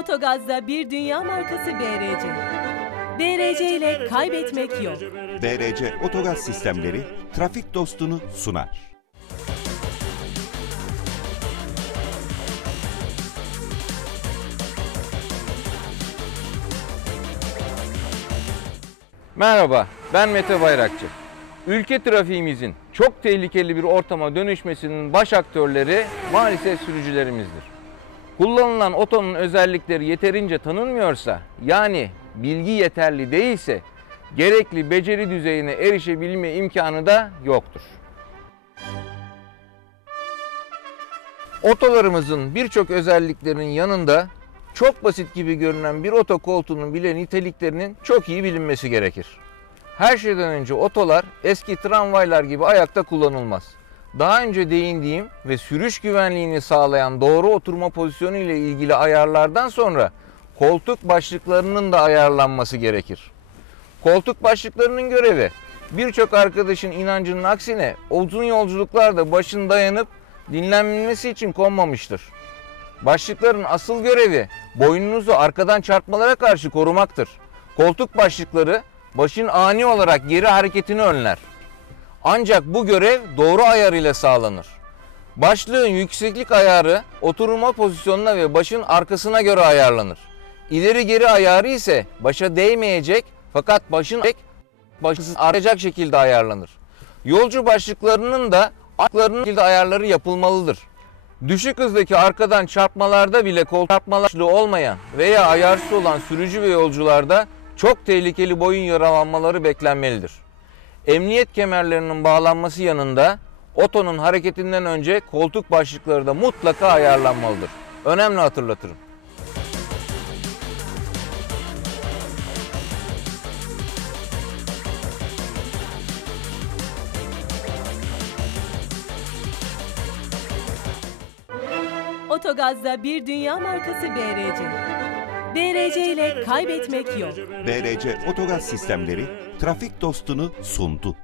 Otogaz'da bir dünya markası BRC. BRC ile kaybetmek yok. BRC Otogaz Sistemleri trafik dostunu sunar. Merhaba, ben Mete Bayrakçı. Ülke trafiğimizin çok tehlikeli bir ortama dönüşmesinin baş aktörleri maalesef sürücülerimizdir. Kullanılan otonun özellikleri yeterince tanınmıyorsa, yani bilgi yeterli değilse, gerekli beceri düzeyine erişebilme imkanı da yoktur. Otolarımızın birçok özelliklerinin yanında çok basit gibi görünen bir oto koltuğunun bile niteliklerinin çok iyi bilinmesi gerekir. Her şeyden önce otolar eski tramvaylar gibi ayakta kullanılmaz. Daha önce değindiğim ve sürüş güvenliğini sağlayan doğru oturma pozisyonu ile ilgili ayarlardan sonra koltuk başlıklarının da ayarlanması gerekir. Koltuk başlıklarının görevi birçok arkadaşın inancının aksine uzun yolculuklarda başın dayanıp dinlenmesi için konmamıştır. Başlıkların asıl görevi boynunuzu arkadan çarpmalara karşı korumaktır. Koltuk başlıkları başın ani olarak geri hareketini önler. Ancak bu görev doğru ayar ile sağlanır. Başlığın yükseklik ayarı oturma pozisyonuna ve başın arkasına göre ayarlanır. İleri geri ayarı ise başa değmeyecek fakat başın başsız arayacak şekilde ayarlanır. Yolcu başlıklarının da ayaklarının şekilde ayarları yapılmalıdır. Düşük hızdaki arkadan çarpmalarda bile kol çarpmalı olmayan veya ayarsız olan sürücü ve yolcularda çok tehlikeli boyun yaralanmaları beklenmelidir. Emniyet kemerlerinin bağlanması yanında otonun hareketinden önce koltuk başlıkları da mutlaka ayarlanmalıdır. Önemli hatırlatırım. Otogaz'da bir dünya markası BRC. BRC ile kaybetmek yok. BRC Otogaz Sistemleri trafik dostunu sundu.